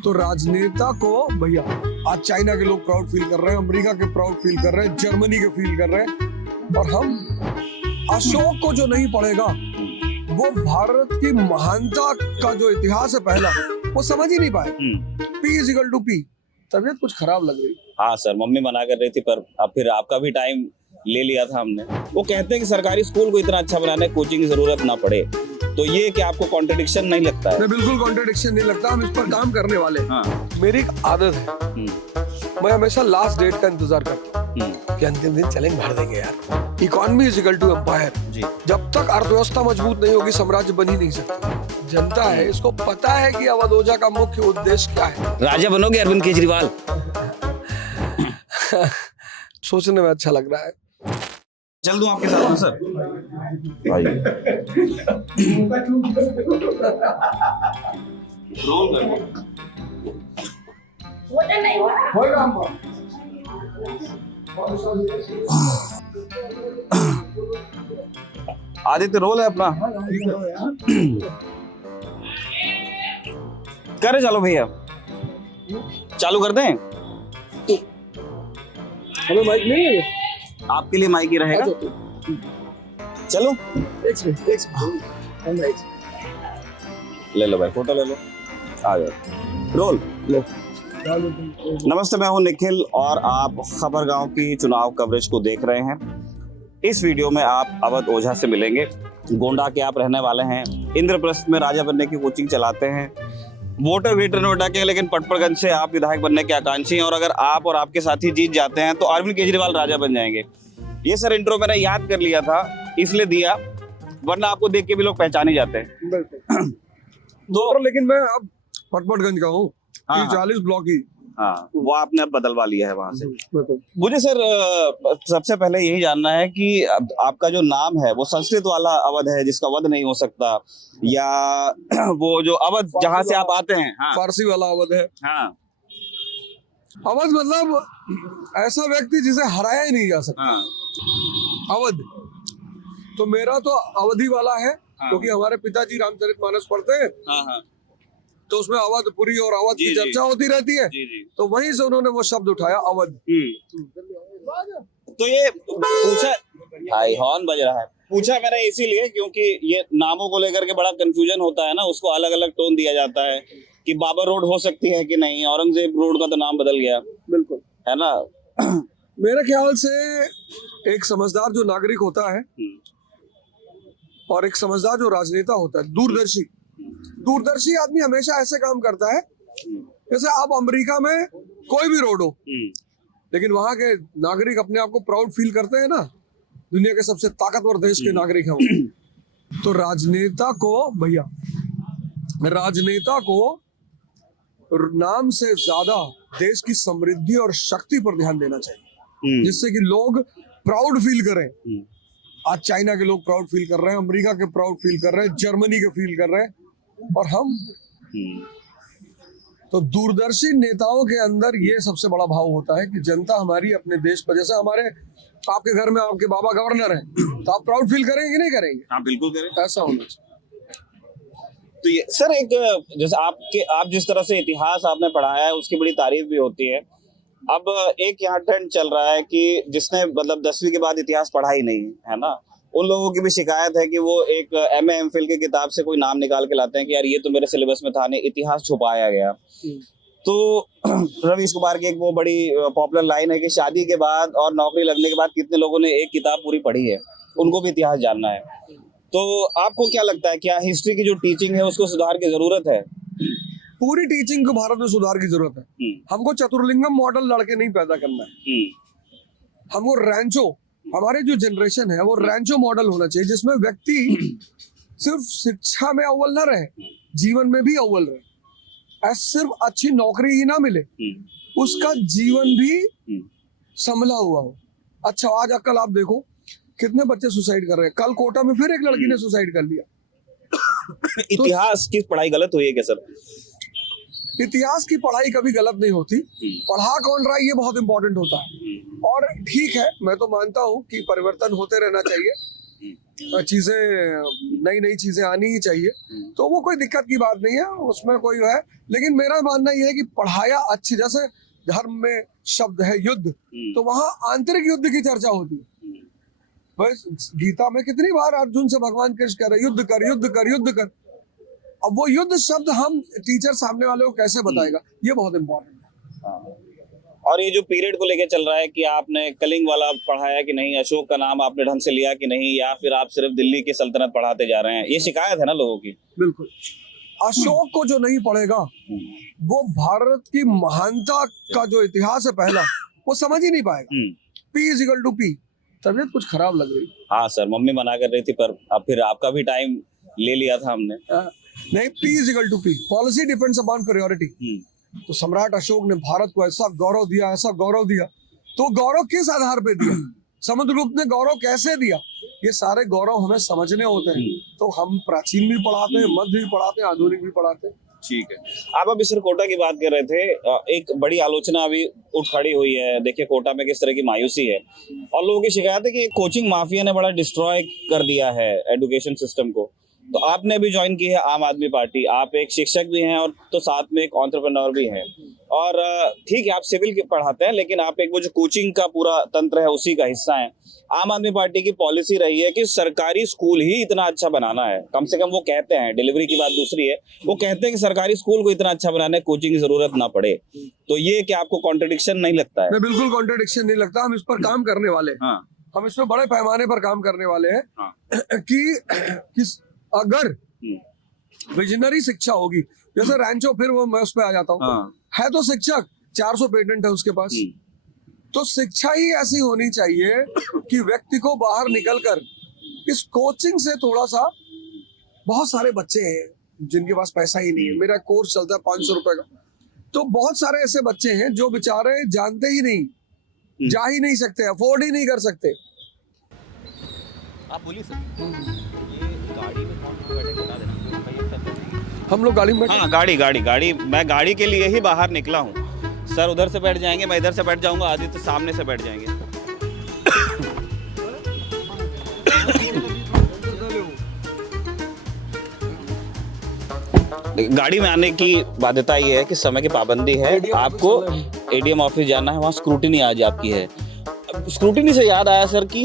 तो राजनेता को भैया आज चाइना के लोग प्राउड फील कर रहे हैं, अमेरिका के प्राउड फील कर रहे हैं, जर्मनी के फील कर रहे हैं, और हम अशोक को जो नहीं पढ़ेगा वो भारत की महानता का जो इतिहास है पहला वो समझ ही नहीं पाए। P is equal to P। तबीयत कुछ खराब लग रही। हाँ सर, मम्मी मना कर रही थी, पर अब फिर आपका भी टाइम ले लिया था हमने। वो कहते हैं कि सरकारी स्कूल को इतना अच्छा बनाने कोचिंग की जरूरत ना पड़े, तो ये क्या आपको कॉन्ट्रडिक्शन नहीं लगता है? नहीं, बिल्कुल कॉन्ट्रडिक्शन नहीं लगता, हम इस पर काम करने वाले हैं। हाँ। मेरी एक आदत है, मैं हमेशा लास्ट डेट का इंतजार करता हूँ कि अंतिम दिन चलेंगे भर देंगे यार। Economy is equal to empire. जब तक अर्थव्यवस्था मजबूत नहीं होगी साम्राज्य बन ही नहीं सकता। जनता है, इसको पता है कि अवध ओझा का मुख्य उद्देश्य क्या है। राजा बनोगे अरविंद केजरीवाल? सोचने में अच्छा लग रहा है। चल दूं आपके साथ में सर? आदित्य रोल है अपना। करे चलो भैया, चालू कर दें? हमें माइक नहीं है? आपके लिए माइक ही रहेगा। चलो ले लो भाई, फोटो ले लो, आ जाओ। रोल लो। नमस्ते, मैं हूं निखिल और आप खबर गांव की चुनाव कवरेज को देख रहे हैं। इस वीडियो में आप अवध ओझा से मिलेंगे। गोंडा के आप रहने वाले हैं, इंद्रप्रस्थ में राजा बनने की कोचिंग चलाते हैं, वोटर ग्रेटर नोएडा के, लेकिन पटपरगंज से आप विधायक बनने के आकांक्षी हैं, और अगर आप और आपके साथी जीत जाते हैं तो अरविंद केजरीवाल राजा बन जाएंगे। ये सर इंट्रो मैंने याद कर लिया था, इसलिए दिया, वरना आपको देख के भी लोग पहचान ही जाते हैं। तो लेकिन मैं अब पटपरगंज का हूँ, हाँ, 40 ब्लॉक ही। हाँ, वो आपने अब बदलवा लिया है वहां से। मुझे सर सबसे पहले यही जानना है कि आपका जो नाम है वो संस्कृत वाला अवध है जिसका वध नहीं हो सकता, या वो जो अवध जहाँ से आप आते हैं? हाँ। फारसी वाला अवध है। हाँ। अवध मतलब ऐसा व्यक्ति जिसे हराया ही नहीं जा सकता। हाँ। अवध तो मेरा तो अवधि वाला है, हाँ। क्योंकि हमारे पिताजी रामचरितमानस पढ़ते हैं। हाँ, हाँ। तो उसमें अवधपुरी और अवध की चर्चा होती रहती है। तो वहीं से उन्होंने वो शब्द उठाया, अवध। तो ये पूछा, हाय हॉर्न बज रहा है, पूछा मैंने इसीलिए क्योंकि ये नामों को लेकर के बड़ा कंफ्यूजन होता है ना, उसको अलग अलग टोन दिया जाता है कि बाबर रोड हो सकती है कि नहीं, औरंगजेब रोड का तो नाम बदल गया। बिल्कुल है ना। मेरे ख्याल से एक समझदार जो नागरिक होता है और एक समझदार जो राजनेता होता है, दूरदर्शी आदमी हमेशा ऐसे काम करता है जैसे आप अमेरिका में कोई भी रोड हो, लेकिन वहां के नागरिक अपने आप को प्राउड फील करते हैं ना, दुनिया के सबसे ताकतवर देश के नागरिक हैं वो। तो राजनेता को नाम से ज्यादा देश की समृद्धि और शक्ति पर ध्यान देना चाहिए, जिससे कि लोग प्राउड फील करें। आज चाइना के लोग प्राउड फील कर रहे हैं, अमेरिका के प्राउड फील कर रहे हैं, जर्मनी के फील कर रहे हैं, और हम तो दूरदर्शी नेताओं के अंदर ये सबसे बड़ा भाव होता है कि जनता हमारी अपने देश पर, जैसे हमारे आपके घर में आपके बाबा गवर्नर हैं, तो आप प्राउड फील करेंगे कि नहीं करेंगे? हाँ, बिल्कुल करें। ऐसा होना चाहिए। तो ये सर एक जैसे आप जिस तरह से इतिहास आपने पढ़ाया है उसकी बड़ी तारीफ भी होती है। अब एक यहाँ ट्रेंड चल रहा है कि जिसने मतलब 10वीं के बाद इतिहास पढ़ा ही नहीं है ना, उन लोगों की भी शिकायत है कि वो एक MA MPhil की किताब से कोई नाम निकाल के लाते हैं कि यार ये तो मेरे सिलेबस में था नहीं, इतिहास छुपाया गया। तो रवीश कुमार की एक वो बड़ी पॉपुलर लाइन है कि शादी के बाद और नौकरी लगने के बाद कितने लोगों ने एक किताब पूरी पढ़ी है, उनको भी इतिहास जानना है। तो आपको क्या लगता है, क्या हिस्ट्री की जो टीचिंग है उसको सुधार की जरूरत है? पूरी टीचिंग को भारत में सुधार की जरूरत है। हमको चतुर्लिंगम मॉडल लड़के नहीं पैदा करना है, हमको रैंचो, हमारे जो जनरेशन है वो रैंचो मॉडल होना चाहिए, जिसमें व्यक्ति सिर्फ शिक्षा में अव्वल ना रहे, जीवन में भी अव्वल रहे। सिर्फ अच्छी नौकरी ही ना मिले, उसका जीवन भी संभला हुआ हो। अच्छा, आज कल आप देखो कितने बच्चे सुसाइड कर रहे हैं। कल कोटा में फिर एक लड़की ने सुसाइड कर लिया। इतिहास की पढ़ाई गलत हुई है क्या सर? इतिहास की पढ़ाई कभी गलत नहीं होती, पढ़ा कौन रहा है ये बहुत इंपॉर्टेंट होता है। और ठीक है, मैं तो मानता हूँ कि परिवर्तन होते रहना चाहिए, चीजें नई नई चीजें आनी ही चाहिए, तो वो कोई दिक्कत की बात नहीं है, उसमें कोई है। लेकिन मेरा मानना ये है कि पढ़ाया अच्छी, जैसे धर्म में शब्द है युद्ध, तो वहां आंतरिक युद्ध की चर्चा होती है। भाई गीता में कितनी बार अर्जुन से भगवान कृष्ण कह रहे युद्ध कर युद्ध कर युद्ध कर। अब वो युद्ध शब्द हम टीचर सामने वाले को कैसे बताएगा, ये बहुत इंपॉर्टेंट है। और ये जो पीरियड को लेके चल रहा है कि आपने कलिंग वाला पढ़ाया कि नहीं, अशोक का नाम आपने ढंग से लिया कि नहीं, या फिर आप सिर्फ दिल्ली की सल्तनत पढ़ाते जा रहे हैं, ये शिकायत है ना लोगों की। बिल्कुल, अशोक को जो नहीं पढ़ेगा वो भारत की महानता का जो इतिहास है पहला, वो समझ ही नहीं पाएगा। P is equal to P। तबीयत कुछ खराब लग रही। हाँ सर, मम्मी मना कर रही थी, पर अब फिर आपका भी टाइम ले लिया था हमने। नहीं, P is equal to P, policy depends upon priority. तो सम्राट अशोक ने भारत को ऐसा गौरव दिया, ऐसा गौरव दिया, तो गौरव किस आधार पे दिया, समुद्रगुप्त ने गौरव कैसे दिया, ये सारे गौरव हमें समझने होते हैं। तो हम प्राचीन भी पढ़ाते हैं, मध्य भी पढ़ाते हैं, आधुनिक भी पढ़ाते हैं। ठीक है, आप अभी सर कोटा की बात कर रहे थे, एक बड़ी आलोचना अभी उठ खड़ी हुई है, देखिए कोटा में किस तरह की मायूसी है, और लोगों की शिकायत है कि कोचिंग माफिया ने बड़ा डिस्ट्रॉय कर दिया है एजुकेशन सिस्टम को। तो आपने भी ज्वाइन की है आम आदमी पार्टी, आप एक शिक्षक भी हैं और तो साथ में एक एंटरप्रेन्योर भी हैं, और ठीक है आप सिविल के पढ़ाते हैं, लेकिन आप एक वो जो कोचिंग का पूरा तंत्र है उसी का हिस्सा हैं। आम आदमी पार्टी की पॉलिसी रही है कि सरकारी स्कूल ही इतना अच्छा बनाना है, कम से कम वो कहते हैं, डिलीवरी की बात दूसरी है, वो कहते हैं कि सरकारी स्कूल को इतना अच्छा बनाना है कोचिंग की जरूरत ना पड़े। तो ये क्या आपको कॉन्ट्रडिक्शन नहीं लगता है? बिल्कुल कॉन्ट्रडिक्शन नहीं लगता, हम इस पर काम करने वाले हैं। हम इस पर बड़े पैमाने पर काम करने वाले हैं कि अगर विजनरी शिक्षा होगी, जैसे रैंचो, फिर वो मैं उस पर आ जाता हूँ, है तो शिक्षक, 400 पेटेंट है उसके पास, तो शिक्षा ही ऐसी होनी चाहिए कि व्यक्ति को बाहर निकलकर इस कोचिंग से थोड़ा सा, बहुत सारे बच्चे हैं जिनके पास पैसा ही नहीं है, मेरा कोर्स चलता है 500 रुपए का, तो बहुत सारे ऐसे बच्चे हैं जो बेचारे जानते ही नहीं, जा ही नहीं सकते, अफोर्ड ही नहीं कर सकते। आप बोलिए सर, गाड़ी में कौन बैठे बता देना। हम लोग गाड़ी में बैठे? हाँ, गाड़ी मैं गाड़ी के लिए ही बाहर निकला हूँ सर। उधर से बैठ जाएंगे, मैं इधर से बैठ जाऊंगा, आदित्य सामने से बैठ जाएंगे। गाड़ी में आने की बाध्यता ये है कि समय की पाबंदी है, आपको एडीएम ऑफिस जाना है, वहाँ स्क्रूटिनी आज आपकी है। स्क्रूटिनी से याद आया सर कि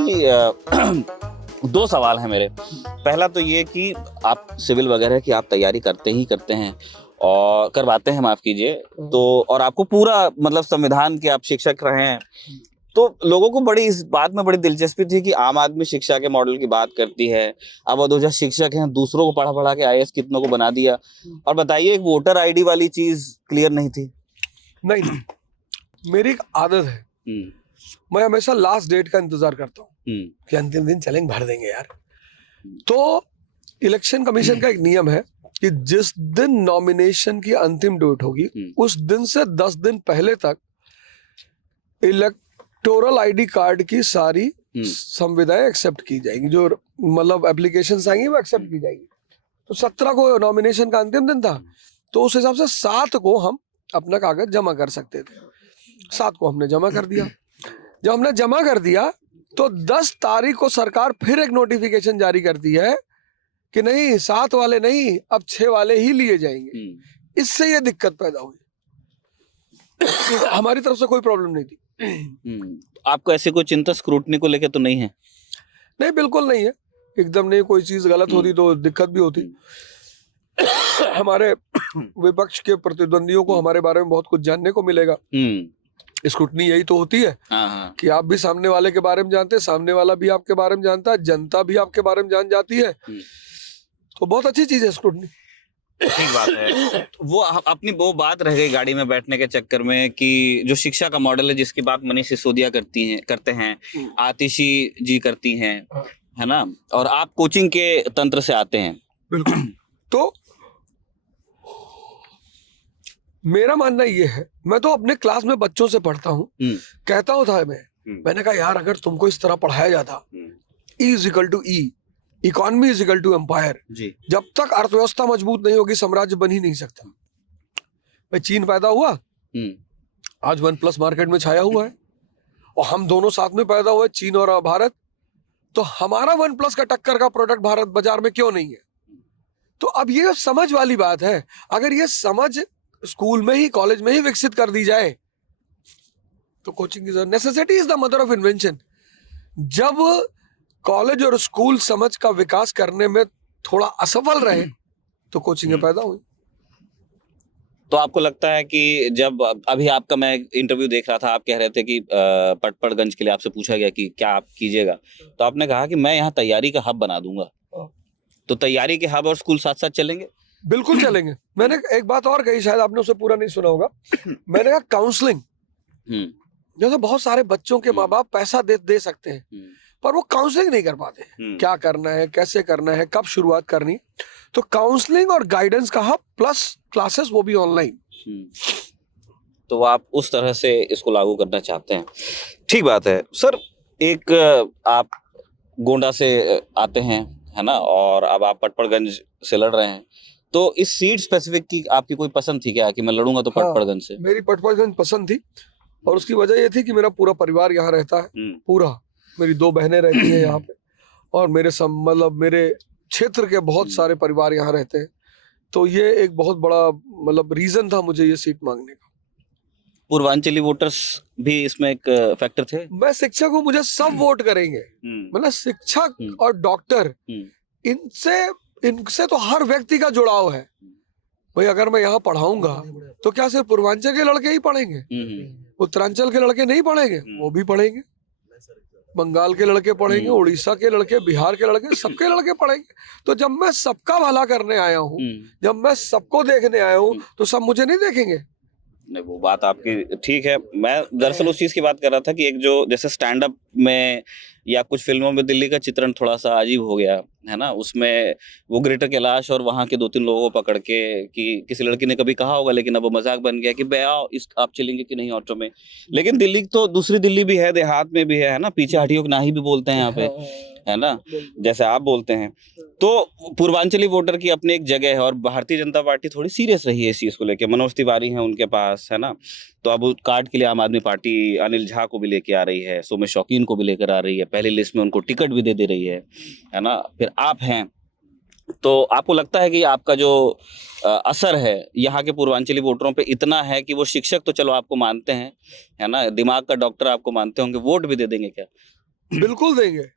2 सवाल हैं मेरे। पहला तो ये कि आप सिविल वगैरह की आप तैयारी करते हैं और करवाते हैं, माफ कीजिए, तो और आपको पूरा मतलब संविधान के आप शिक्षक रहे हैं, तो लोगों को बड़ी इस बात में बड़ी दिलचस्पी थी कि आम आदमी शिक्षा के मॉडल की बात करती है, अब अधोजा शिक्षक हैं, दूसरों को पढ़ा के आईएएस कितनों को बना दिया। और बताइए, एक वोटर आईडी वाली चीज क्लियर नहीं थी? नहीं, मेरी एक आदत है, मैं हमेशा लास्ट डेट का इंतजार करता हूँ कि अंतिम दिन चलेंगे, भर देंगे यार। तो इलेक्शन कमीशन का एक नियम है कि जिस दिन नॉमिनेशन की अंतिम डेट होगी, उस दिन से 10 दिन पहले तक इलेक्टोरल आईडी कार्ड की सारी संविधाएं एक्सेप्ट की जाएंगी, जो मतलब एप्लीकेशंस आएंगी वो एक्सेप्ट की जाएगी। तो 17 को नॉमिनेशन का अंतिम दिन था, तो उस हिसाब से 7 को हम अपना कागज जमा कर सकते थे। 7 को हमने जमा कर दिया। जब हमने जमा कर दिया तो 10 तारीख को सरकार फिर एक नोटिफिकेशन जारी करती है कि नहीं, 7 वाले नहीं, अब 6 वाले ही लिए जाएंगे। इससे ये दिक्कत पैदा हुई। हमारी तरफ से कोई प्रॉब्लम नहीं थी। आपको ऐसे कोई चिंता स्क्रूटनी को लेकर तो नहीं है? नहीं, बिल्कुल नहीं है, एकदम नहीं। कोई चीज गलत होती तो दिक्कत भी होती। हमारे विपक्ष के प्रतिद्वंदियों को हमारे बारे में बहुत कुछ जानने को मिलेगा। स्क्रूटनी यही तो होती है कि आप भी सामने वाले के बारे में जानते हैं, सामने वाला भी आपके बारे में जानता है, जनता भी आपके बारे में जान जाती है, तो बहुत अच्छी चीज है स्क्रूटनी। ठीक बात है। वो अपनी वो बात रह गई गाड़ी में बैठने के चक्कर में कि जो शिक्षा का मॉडल है, जिसकी बात मनीष सिसोदिया करते हैं, आतिशी जी करती हैं, है ना, और आप कोचिंग के तंत्र से आते हैं। बिल्कुल। तो मेरा मानना ये है, मैं तो अपने क्लास में बच्चों से पढ़ता हूँ, कहता हूँ था मैंने कहा यार, अगर तुमको इस तरह पढ़ाया जाता, E is equal to E, economy is equal to empire, जब तक अर्थव्यवस्था मजबूत नहीं होगी साम्राज्य बन ही नहीं सकता। भाई चीन पैदा हुआ, आज OnePlus मार्केट में छाया हुआ है, और हम दोनों साथ में पैदा हुए, चीन और भारत, तो हमारा OnePlus का टक्कर का प्रोडक्ट भारत बाजार में क्यों नहीं है? तो अब ये समझ वाली बात है। अगर ये समझ स्कूल में ही, कॉलेज में ही विकसित कर दी जाए तो coaching is necessity is the mother of invention. जब कॉलेज और स्कूल समझ का विकास करने में थोड़ा असफल रहे तो कोचिंगें पैदा हुई। तो आपको लगता है कि जब अभी आपका मैं इंटरव्यू देख रहा था, आप कह रहे थे कि पटपड़गंज के लिए आपसे पूछा गया कि क्या आप कीजिएगा, तो आपने कहा कि मैं यहाँ तैयारी का हब बना दूंगा। तो तैयारी के हब और स्कूल साथ साथ चलेंगे? बिल्कुल चलेंगे। मैंने एक बात और कही, शायद आपने उसे पूरा नहीं सुना होगा। मैंने कहा काउंसलिंग, जैसे बहुत सारे बच्चों के माँ बाप पैसा दे सकते हैं पर वो काउंसलिंग नहीं कर पाते, क्या करना है, कैसे करना है, कब शुरुआत करनी। तो काउंसलिंग और गाइडेंस का हब प्लस क्लासेस, वो भी ऑनलाइन। तो आप उस तरह से इसको लागू करना चाहते हैं। ठीक बात है सर। एक आप गोंडा से आते हैं, है ना, और अब आप पटपड़गंज से लड़ रहे हैं, तो इस सीट स्पेसिफिक की आपकी कोई पसंद थी क्या कि मैं लड़ूंगा तो पटपड़गंज से? मेरी पटपड़गंज पसंद थी और उसकी वजह ये थी कि मेरा पूरा परिवार यहाँ रहता है, पूरा। मेरी 2 बहनें रहती हैं यहाँ पे और मेरे मतलब मेरे क्षेत्र के बहुत सारे परिवार यहाँ रहते हैं। तो ये एक बहुत बड़ा मतलब रीजन था मुझे ये सीट मांगने का। पूर्वांचली वोटर्स भी इसमें एक फैक्टर थे? मैं शिक्षक हूँ, मुझे सब वोट करेंगे। मतलब शिक्षक और डॉक्टर, इनसे तो हर व्यक्ति का जुड़ाव है भाई। अगर मैं यहाँ पढ़ाऊंगा तो क्या सिर्फ पूर्वांचल के लड़के ही पढ़ेंगे? उत्तरांचल के लड़के नहीं पढ़ेंगे? वो भी पढ़ेंगे। बंगाल के लड़के पढ़ेंगे, उड़ीसा के लड़के, बिहार के लड़के, सबके लड़के पढ़ेंगे। तो जब मैं सबका भला करने आया हूँ, जब मैं सबको देखने आया हूँ, तो सब मुझे नहीं देखेंगे? नहीं, वो बात आपकी ठीक है। मैं दरअसल उस चीज की बात कर रहा था कि एक जो जैसे स्टैंड अप में या कुछ फिल्मों में दिल्ली का चित्रण थोड़ा सा अजीब हो गया है ना, उसमें वो ग्रेटर कैलाश और वहाँ के 2-3 लोगों को पकड़ के, कि किसी लड़की ने कभी कहा होगा लेकिन अब वो मजाक बन गया कि भैया आप चलेंगे कि नहीं ऑटो में। लेकिन दिल्ली तो दूसरी दिल्ली भी है, देहात में भी है ना, पीछे हटियों की नाही भी बोलते हैं यहाँ पे, है ना, जैसे आप बोलते हैं। तो पूर्वांचली वोटर की अपनी एक जगह है और भारतीय जनता पार्टी थोड़ी सीरियस रही है इस चीज को लेकर। मनोज तिवारी हैं उनके पास, है ना, तो अब कार्ड के लिए आम आदमी पार्टी अनिल झा को भी लेके आ रही है, सोमेश शौकीन को भी लेकर आ रही है, पहली लिस्ट में उनको टिकट भी दे रही है ना, फिर आप हैं। तो आपको लगता है कि आपका जो असर है यहाँ के पूर्वांचली वोटरों पे इतना है कि वो शिक्षक तो चलो आपको मानते हैं, है ना, दिमाग का डॉक्टर आपको मानते होंगे, वोट भी दे देंगे क्या? बिल्कुल देंगे।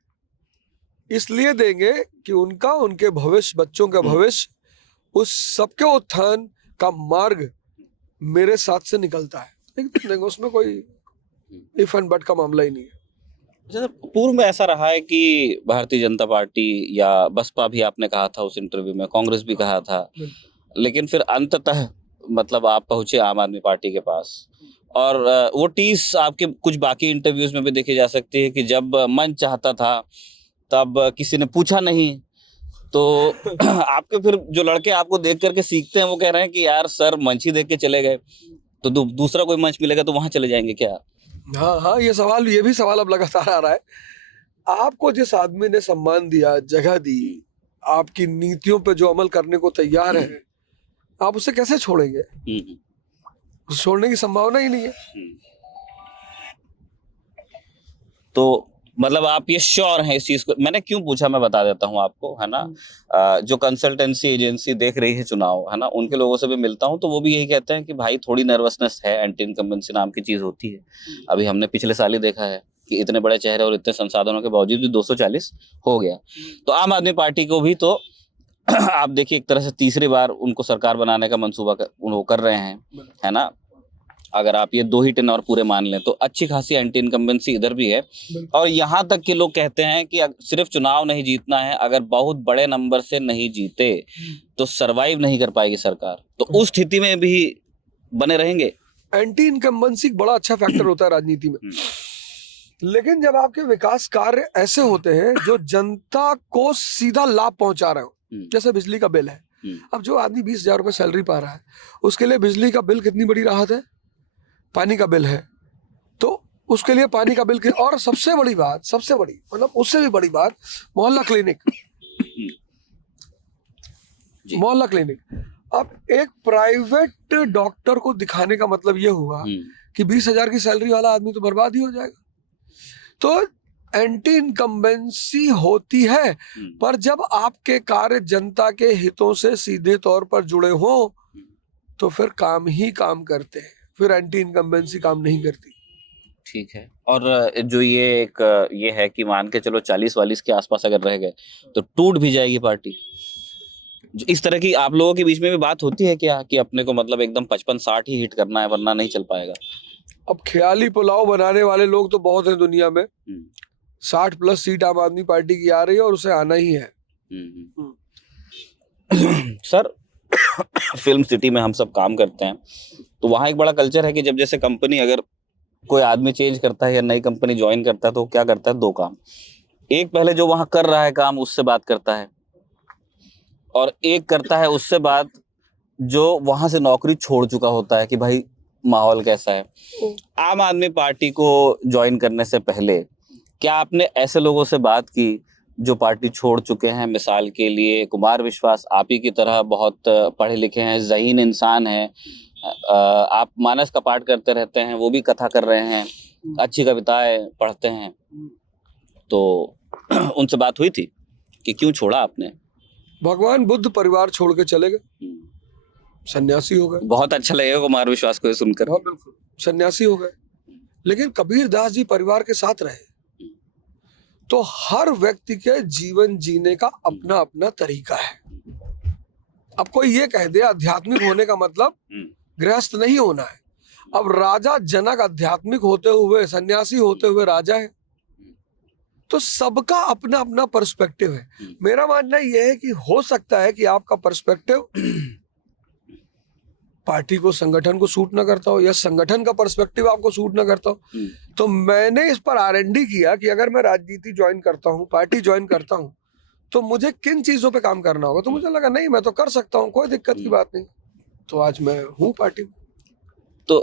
इसलिए देंगे कि उनके भविष्य, बच्चों का भविष्य, उस सबके उत्थान का मार्ग मेरे साथ से निकलता है। देंगे, उसमें कोई इफ एंड बट का मामला ही नहीं है। पूर्व में ऐसा रहा है कि भारतीय जनता पार्टी या बसपा भी आपने कहा था उस इंटरव्यू में, कांग्रेस भी कहा था, लेकिन फिर अंततः मतलब आप पहुंचे आम आदमी पार्टी के पास। और वो टीस आपके कुछ बाकी इंटरव्यूज में भी देखी जा सकती है कि जब मन चाहता था तब किसी ने पूछा नहीं, तो आपके फिर जो लड़के आपको देख करके सीखते हैं वो कह रहे हैं कि यार सर मंच ही देख के चले गए, तो दूसरा कोई मंच मिलेगा तो वहां चले जाएंगे क्या? हाँ, ये भी सवाल अब लगातार आ रहा है। आपको जिस आदमी ने सम्मान दिया, जगह दी, आपकी नीतियों पे जो अमल करने को तैयार है, आप उसे कैसे छोड़ेंगे? छोड़ने की संभावना ही नहीं है। तो मतलब आप ये श्योर हैं इस चीज को? मैंने क्यों पूछा मैं बता देता हूँ आपको, है ना। जो कंसल्टेंसी एजेंसी देख रही है चुनाव, है ना, उनके लोगों से भी मिलता हूँ तो वो भी यही कहते हैं कि भाई थोड़ी नर्वसनेस है, एंटी इनकम्बेंसी नाम की चीज होती है। अभी हमने पिछले साल ही देखा है कि इतने बड़े चेहरे और इतने संसाधनों के बावजूद भी 240 हो गया। तो आम आदमी पार्टी को भी तो आप देखिए एक तरह से तीसरी बार उनको सरकार बनाने का मंसूबा वो कर रहे हैं, है ना। अगर आप ये 2 ही टेन्योर पूरे मान लें तो अच्छी खासी एंटी इनकम्बेंसी इधर भी है। और यहाँ तक कि लोग कहते हैं कि सिर्फ चुनाव नहीं जीतना है, अगर बहुत बड़े नंबर से नहीं जीते तो सरवाइव नहीं कर पाएगी सरकार। तो उस स्थिति में भी बने रहेंगे। एंटी इनकम्बेंसी बड़ा अच्छा फैक्टर होता है राजनीति में, लेकिन जब आपके विकास कार्य ऐसे होते हैं जो जनता को सीधा लाभ पहुंचा रहे हो, जैसे बिजली का बिल है। अब जो आदमी 20,000 रुपए सैलरी पा रहा है उसके लिए बिजली का बिल कितनी बड़ी राहत है। पानी का बिल है तो उसके लिए पानी का बिल और सबसे बड़ी बात, सबसे बड़ी मतलब उससे भी बड़ी बात, मोहल्ला क्लिनिक। मोहल्ला क्लिनिक अब एक प्राइवेट डॉक्टर को दिखाने का मतलब ये हुआ कि 20,000 की सैलरी वाला आदमी तो बर्बाद ही हो जाएगा। तो एंटी इनकम्बेंसी होती है, पर जब आपके कार्य जनता के हितों से सीधे तौर पर जुड़े हो तो फिर काम ही काम करते हैं, फिर एंटी इनकम्बेंसी काम नहीं करती। ठीक है। और जो ये है कि मान के चलो 40-40 के आसपास अगर रह गए तो टूट भी जाएगी पार्टी। इस तरह की आप लोगों के बीच में भी बात होती है क्या कि अपने को मतलब एकदम 55-60 ही हिट करना है वरना नहीं चल पाएगा? अब ख्याली पुलाव बनाने वाले लोग तो बहुत हैं दुनिया में। 60+ सीट आम आदमी पार्टी की आ रही है और उसे आना ही है। सर फिल्म सिटी में हम सब काम करते हैं तो वहाँ एक बड़ा कल्चर है कि जब जैसे कंपनी अगर कोई आदमी चेंज करता है या नई कंपनी ज्वाइन करता है तो क्या करता है, 2 काम। एक पहले जो वहां कर रहा है काम उससे बात करता है और एक करता है उससे बात जो वहां से नौकरी छोड़ चुका होता है कि भाई माहौल कैसा है। आम आदमी पार्टी को ज्वाइन करने से पहले क्या आपने ऐसे लोगों से बात की जो पार्टी छोड़ चुके हैं? मिसाल के लिए कुमार विश्वास आप ही की तरह बहुत पढ़े लिखे हैं, ज़हीन इंसान हैं, आप मानस का पाठ करते रहते हैं, वो भी कथा कर रहे हैं, अच्छी कविताएं पढ़ते हैं, तो उनसे बात हुई थी कि क्यों छोड़ा आपने? भगवान बुद्ध परिवार छोड़ के चले गए, सन्यासी हो गए। बहुत अच्छा लगेगा कुमार विश्वास को ये सुनकर। हाँ बिल्कुल, सन्यासी हो गए। लेकिन कबीर दास जी परिवार के साथ रहे। तो हर व्यक्ति के जीवन जीने का अपना अपना तरीका है। अब कोई ये कह दे आध्यात्मिक होने का मतलब गृहस्थ नहीं होना है। अब राजा जनक आध्यात्मिक होते हुए सन्यासी होते हुए राजा है, तो सबका अपना अपना पर्सपेक्टिव है। मेरा मानना यह है कि हो सकता है कि आपका पर्सपेक्टिव पार्टी को संगठन को सूट ना करता हो या संगठन का पर्सपेक्टिव आपको सूट ना करता हो। तो मैंने इस पर R&D किया कि अगर मैं राजनीति ज्वाइन करता हूँ, पार्टी ज्वाइन करता हूँ, तो मुझे किन चीजों पे काम करना होगा। तो मुझे लगा नहीं, मैं तो कर सकता हूँ, कोई दिक्कत की बात नहीं। तो आज मैं हूँ पार्टी में। तो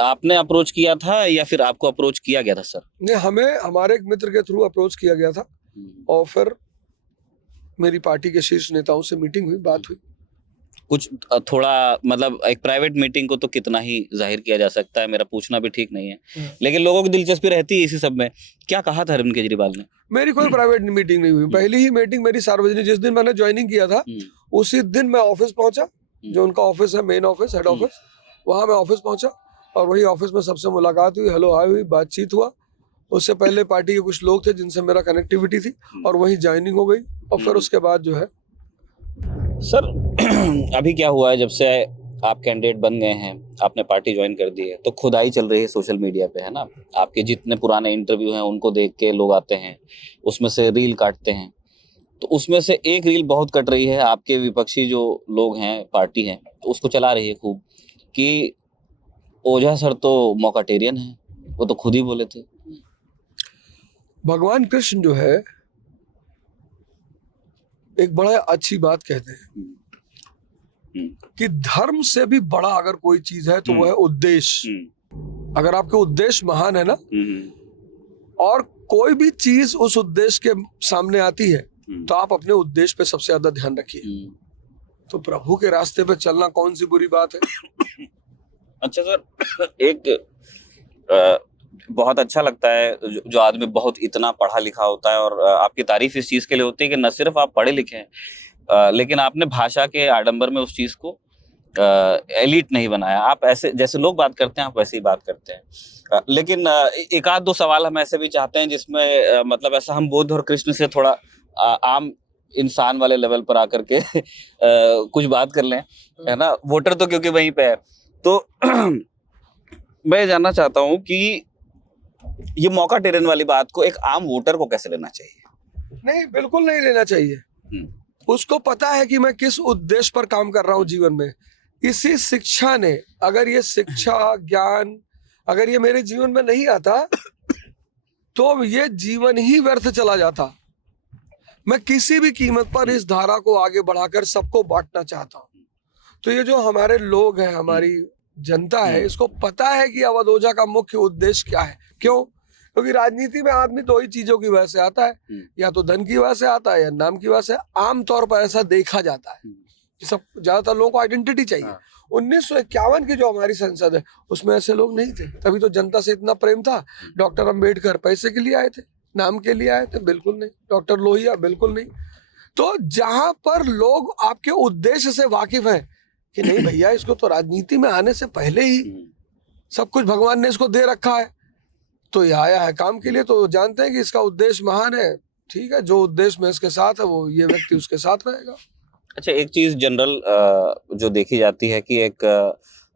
आपने अप्रोच किया था या फिर आपको अप्रोच किया गया था सर? नहीं, हमें हमारे एक मित्र के थ्रू अप्रोच किया गया था और फिर मेरी पार्टी के शीर्ष नेताओं से मीटिंग हुई, बात हुई। कुछ थोड़ा मतलब एक प्राइवेट मीटिंग को तो कितना ही जाहिर किया जा सकता है, मेरा पूछना भी ठीक नहीं है, लेकिन लोगों की दिलचस्पी रहती है इसी सब में। क्या कहा था अरविंद केजरीवाल ने? मेरी कोई प्राइवेट मीटिंग नहीं हुई, पहली ही मीटिंग मेरी सार्वजनिक। जिस दिन मैंने ज्वाइनिंग किया था उसी दिन मैं ऑफिस पहुंचा, जो उनका ऑफिस है, मेन ऑफिस, हेड ऑफिस, वहां मैं ऑफिस पहुंचा और वही ऑफिस में सबसे मुलाकात हुई, हेलो हाय हुई, बातचीत हुआ। उससे पहले पार्टी के कुछ लोग थे जिनसे मेरा कनेक्टिविटी थी और वही ज्वाइनिंग हो गई। और फिर उसके बाद जो है सर अभी क्या हुआ है, जब से आप कैंडिडेट बन गए हैं, आपने पार्टी ज्वाइन कर दी है, तो खुदाई चल रही है सोशल मीडिया पे, है ना? आपके जितने पुराने इंटरव्यू हैं उनको देख के लोग आते हैं, उसमें से रील काटते हैं। तो उसमें से एक रील बहुत कट रही है, आपके विपक्षी जो लोग हैं, पार्टी है, तो उसको चला रही है खूब कि ओझा सर तो मॉकाटेरियन है, वो तो खुद ही बोले थे। भगवान कृष्ण जो है एक बड़ा अच्छी बात कहते हैं कि धर्म से भी बड़ा अगर कोई चीज है तो वो है उद्देश्य। अगर आपके उद्देश्य महान है ना, और कोई भी चीज उस उद्देश्य के सामने आती है तो आप अपने उद्देश्य पे सबसे ज्यादा ध्यान रखिए। तो प्रभु के रास्ते पे चलना कौन सी बुरी बात है। अच्छा सर, एक बहुत अच्छा लगता है जो आदमी बहुत इतना पढ़ा लिखा होता है, और आपकी तारीफ इस चीज के लिए होती है कि न सिर्फ आप पढ़े लिखे हैं, लेकिन आपने भाषा के आडंबर में उस चीज को एलिट नहीं बनाया। आप ऐसे जैसे लोग बात करते हैं आप वैसे ही बात करते हैं। लेकिन एक आध दो सवाल हम ऐसे भी चाहते हैं जिसमें मतलब ऐसा हम बुद्ध और कृष्ण से थोड़ा आम इंसान वाले लेवल पर आकर के कुछ बात कर लें, है ना? वोटर तो क्योंकि वहीं पे है, तो मैं जानना चाहता हूँ कि ये मॉकाटेरियन वाली बात को एक आम वोटर को कैसे लेना चाहिए? नहीं, बिल्कुल नहीं लेना चाहिए। उसको पता है कि मैं किस उद्देश्य पर काम कर रहा हूँ जीवन में। इसी शिक्षा ने, अगर ये शिक्षा ज्ञान अगर ये मेरे जीवन में नहीं आता तो ये जीवन ही व्यर्थ चला जाता। मैं किसी भी कीमत पर इस धारा को आगे बढ़ाकर सबको बांटना चाहता हूँ। तो ये जो हमारे लोग हैं, हमारी जनता है, इसको पता है कि अवध ओझा का मुख्य उद्देश्य क्या है। क्यों? क्योंकि राजनीति में आदमी दो ही चीजों की वजह से आता है, या तो धन की वजह से आता है या नाम की वजह से। आमतौर पर ऐसा देखा जाता है कि सब ज्यादातर लोगों को आइडेंटिटी चाहिए। 1951 की जो हमारी संसद है उसमें ऐसे लोग नहीं थे, तभी तो जनता से इतना प्रेम था। डॉक्टर अंबेडकर पैसे के लिए आए थे, नाम के लिए आए थे? बिल्कुल नहीं। डॉक्टर लोहिया? बिल्कुल नहीं। तो जहां पर लोग आपके उद्देश्य से वाकिफ हैं कि नहीं भैया, इसको तो राजनीति में आने से पहले ही सब कुछ भगवान ने इसको दे रखा है, तो ये आया है काम के लिए, तो जानते हैं कि इसका उद्देश्य महान है, ठीक है, जो उद्देश्य में इसके साथ है वो ये व्यक्ति उसके साथ रहेगा। अच्छा, एक चीज जनरल जो देखी जाती है कि एक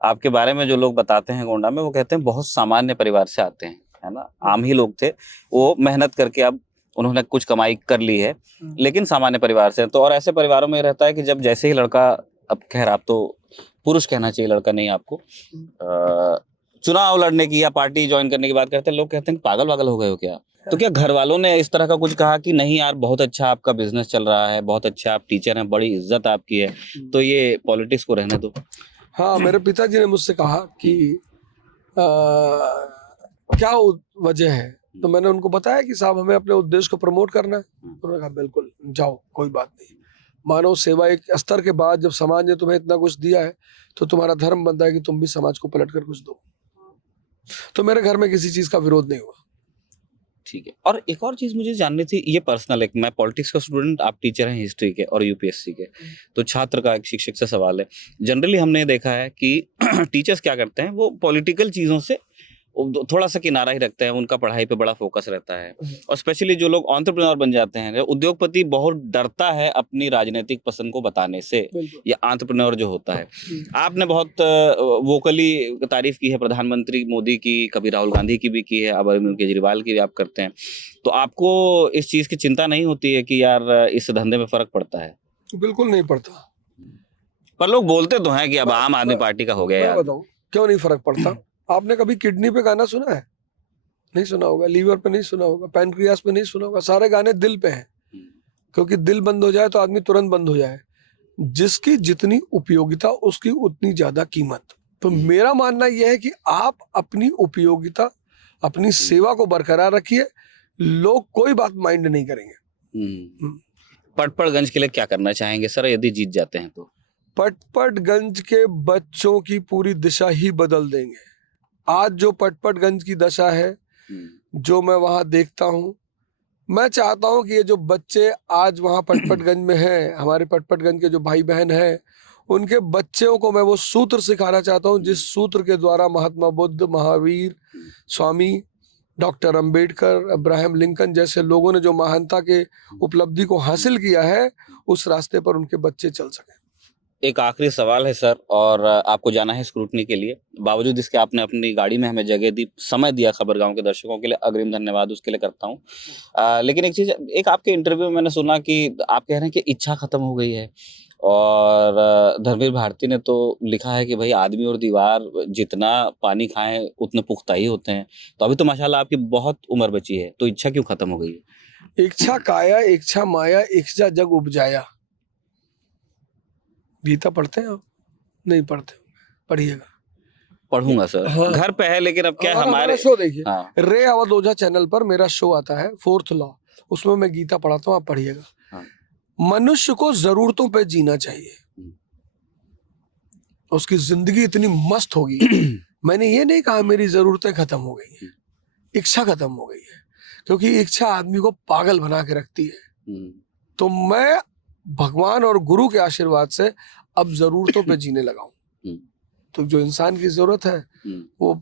आपके बारे में जो लोग बताते हैं गोंडा में, वो कहते हैं बहुत सामान्य परिवार से आते हैं, है ना, आम ही लोग थे, वो मेहनत करके अब उन्होंने कुछ कमाई कर ली है, लेकिन सामान्य परिवार से। तो और ऐसे परिवारों में रहता है कि जब जैसे ही लड़का, अब खैर आप तो पुरुष कहना चाहिए, लड़का नहीं आपको, चुनाव लड़ने की या पार्टी ज्वाइन करने की बात करते हैं, लोग कहते हैं पागल वागल हो गए हो क्या? तो क्या घर वालों ने इस तरह का कुछ कहा कि नहीं यार बहुत अच्छा आपका बिजनेस चल रहा है, बहुत अच्छा आप टीचर हैं, बड़ी इज्जत आपकी है, तो ये पॉलिटिक्स को रहने दो? हाँ, मेरे पिताजी ने मुझसे कहा कि क्या वजह है, तो मैंने उनको बताया कि साहब हमें अपने उद्देश्य को प्रमोट करना है। उन्होंने कहा बिल्कुल जाओ, कोई बात नहीं। मानव सेवा एक स्तर के बाद जब समाज ने तुम्हें इतना कुछ दिया है तो तुम्हारा धर्म बनता है कि तुम भी समाज को पलट कर कुछ दो। तो मेरे घर में किसी चीज का विरोध नहीं हुआ। ठीक है। और एक और चीज मुझे जाननी थी, ये पर्सनल, एक मैं पॉलिटिक्स का स्टूडेंट, आप टीचर हैं हिस्ट्री के और यूपीएससी के, तो छात्र का एक शिक्षक से सवाल है। जनरली हमने देखा है कि टीचर्स क्या करते हैं, वो पॉलिटिकल चीजों से थोड़ा सा किनारा ही रखते हैं, उनका पढ़ाई पे बड़ा फोकस रहता है। और स्पेशली जो लोग एंटरप्रेन्योर बन जाते हैं, उद्योगपति बहुत डरता है अपनी राजनीतिक पसंद को बताने से, या एंटरप्रेन्योर जो होता है। आपने बहुत वोकली तारीफ की है प्रधानमंत्री मोदी की, कभी राहुल गांधी की भी की है, अब अरविंद केजरीवाल की भी आप करते हैं, तो आपको इस चीज की चिंता नहीं होती है कि यार इस धंधे में फर्क पड़ता है? बिल्कुल नहीं पड़ता। पर लोग बोलते तो हैं कि अब आम आदमी पार्टी का हो गया यार। बताओ क्यों नहीं फर्क पड़ता? आपने कभी किडनी पे गाना सुना है? नहीं सुना होगा। लीवर पे नहीं सुना होगा, पैनक्रियास पे नहीं सुना होगा। सारे गाने दिल पे हैं, क्योंकि दिल बंद हो जाए तो आदमी तुरंत बंद हो जाए। जिसकी जितनी उपयोगिता उसकी उतनी ज्यादा कीमत। तो मेरा मानना यह है कि आप अपनी उपयोगिता, अपनी सेवा को बरकरार रखिए, लोग कोई बात माइंड नहीं करेंगे। पटपड़गंज के लिए क्या करना चाहेंगे सर, यदि जीत जाते हैं तो? पटपड़गंज के बच्चों की पूरी दिशा ही बदल देंगे। आज जो पटपड़गंज की दशा है, जो मैं वहां देखता हूं, मैं चाहता हूं कि ये जो बच्चे आज वहां पटपड़गंज में हैं, हमारे पटपड़गंज के जो भाई बहन हैं, उनके बच्चों को मैं वो सूत्र सिखाना चाहता हूं जिस सूत्र के द्वारा महात्मा बुद्ध, महावीर, स्वामी डॉक्टर अंबेडकर, अब्राहम लिंकन जैसे लोगों ने जो महानता के उपलब्धि को हासिल किया है, उस रास्ते पर उनके बच्चे चल सकें। एक आखिरी सवाल है सर, और आपको जाना है स्क्रूटनी के लिए, बावजूद इसके आपने अपनी गाड़ी में हमें जगह दी, समय दिया खबरगांव के दर्शकों के लिए, अग्रिम धन्यवाद उसके लिए करता हूँ। लेकिन एक चीज़, एक आपके इंटरव्यू में मैंने सुना कि आप कह रहे हैं कि इच्छा खत्म हो गई है, और धर्मवीर भारती ने तो लिखा है कि भाई आदमी और दीवार जितना पानी खाएं उतने पुख्ता ही होते हैं। तो अभी तो माशाल्लाह आपकी बहुत उम्र बची है, तो इच्छा क्यों खत्म हो गई है? इच्छा काया, इच्छा माया, इच्छा जग उपजाया। गीता पढ़ते हैं आप? नहीं पढ़ते? पढ़िएगा। पढ़ूंगा सर। हाँ। घर पे है, लेकिन अब क्या हमारे शो देखिए। हाँ। रे अवध ओझा चैनल पर मेरा शो आता है, फोर्थ लॉ, उसमें मैं गीता पढ़ाता हूँ, आप पढ़िएगा। हाँ। मनुष्य को जरूरतों पे जीना चाहिए, उसकी जिंदगी इतनी मस्त होगी। मैंने ये नहीं कहा मेरी जरूरतें खत्म हो गई हैं, इच्छा खत्म हो गई है, क्योंकि इच्छा आदमी को पागल बना के रखती है। तो मैं भगवान और गुरु के आशीर्वाद से अब जरूरतों पे जीने लगा हूं। तो जो इंसान की जरूरत है वो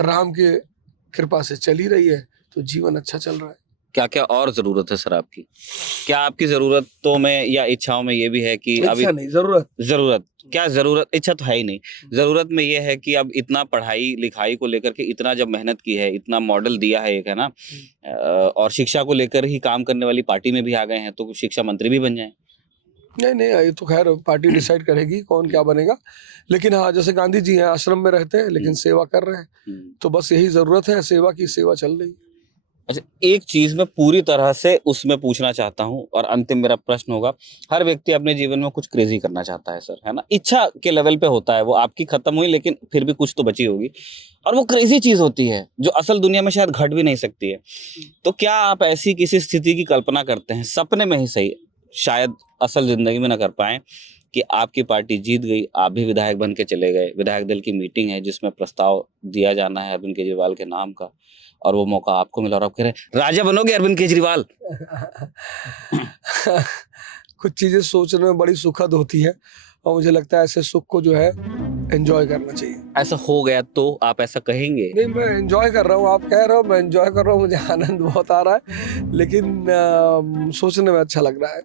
राम के कृपा से चली रही है, तो जीवन अच्छा चल रहा है। क्या क्या और जरूरत है सर आपकी? क्या आपकी जरूरतों में या इच्छाओं में ये भी है कि अभी नहीं, जरूरत क्या जरूरत, इच्छा तो है ही नहीं, जरूरत में ये है कि अब इतना पढ़ाई लिखाई को लेकर के इतना जब मेहनत की है, इतना मॉडल दिया है एक, है ना, और शिक्षा को लेकर ही काम करने वाली पार्टी में भी आ गए हैं, तो शिक्षा मंत्री भी बन जाएं। नहीं, ये तो खैर पार्टी डिसाइड करेगी कौन क्या बनेगा। लेकिन हाँ, जैसे गांधी जी हैं, आश्रम में रहते हैं लेकिन सेवा कर रहे हैं, तो बस यही जरूरत है, सेवा की सेवा चल रही है। अच्छा, एक चीज मैं पूरी तरह से उसमें पूछना चाहता हूं, और अंतिम मेरा प्रश्न होगा, हर व्यक्ति अपने जीवन में कुछ क्रेजी करना चाहता है सर, है ना, इच्छा के लेवल पे होता है, वो आपकी खत्म हुई लेकिन फिर भी कुछ तो बची होगी, और वो क्रेजी चीज होती है जो असल दुनिया में शायद घट भी नहीं सकती है। तो क्या आप ऐसी किसी स्थिति की कल्पना करते हैं, सपने में ही सही, शायद असल जिंदगी में ना कर पाए, कि आपकी पार्टी जीत गई, आप भी विधायक बन के चले गए, विधायक दल की मीटिंग है जिसमें प्रस्ताव दिया जाना है अरविंद केजरीवाल के नाम का, और वो मौका आपको मिला और आप कह रहे हैं राजा बनोगे अरविंद केजरीवाल। कुछ चीजें सोचने में बड़ी सुखद होती है और मुझे लगता है ऐसे सुख को जो है एंजॉय करना चाहिए। ऐसा हो गया तो आप ऐसा कहेंगे? नहीं, मैं एंजॉय कर रहा हूँ, आप कह रहे हो, मैं एंजॉय कर रहा हूँ, मुझे आनंद बहुत आ रहा है, लेकिन सोचने में अच्छा लग रहा है।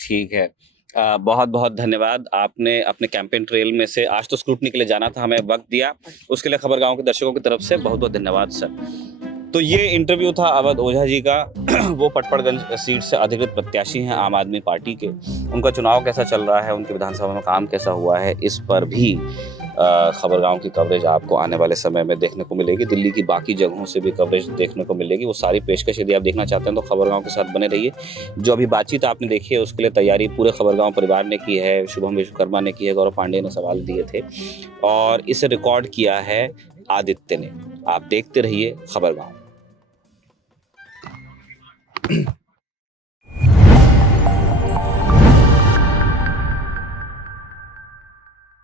ठीक है, बहुत बहुत धन्यवाद। आपने अपने कैंपेन ट्रेल में से आज तो स्क्रूटनी के लिए जाना था, हमें वक्त दिया, उसके लिए खबर गांव के दर्शकों की तरफ से बहुत बहुत धन्यवाद सर। तो ये इंटरव्यू था अवध ओझा जी का। वो पटपड़गंज सीट से अधिकृत प्रत्याशी हैं आम आदमी पार्टी के। उनका चुनाव कैसा चल रहा है, उनकी विधानसभा में काम कैसा हुआ है, इस पर भी खबरगांव की कवरेज आपको आने वाले समय में देखने को मिलेगी। दिल्ली की बाकी जगहों से भी कवरेज देखने को मिलेगी। वो सारी पेशकश यदि आप देखना चाहते हैं तो खबरगांव के साथ बने रहिए। जो अभी बातचीत आपने देखी है उसके लिए तैयारी पूरे खबरगांव परिवार ने की है, शुभम विश्वकर्मा ने की है, गौरव पांडे ने सवाल दिए थे और इसे रिकॉर्ड किया है आदित्य ने। आप देखते रहिए खबरगांव।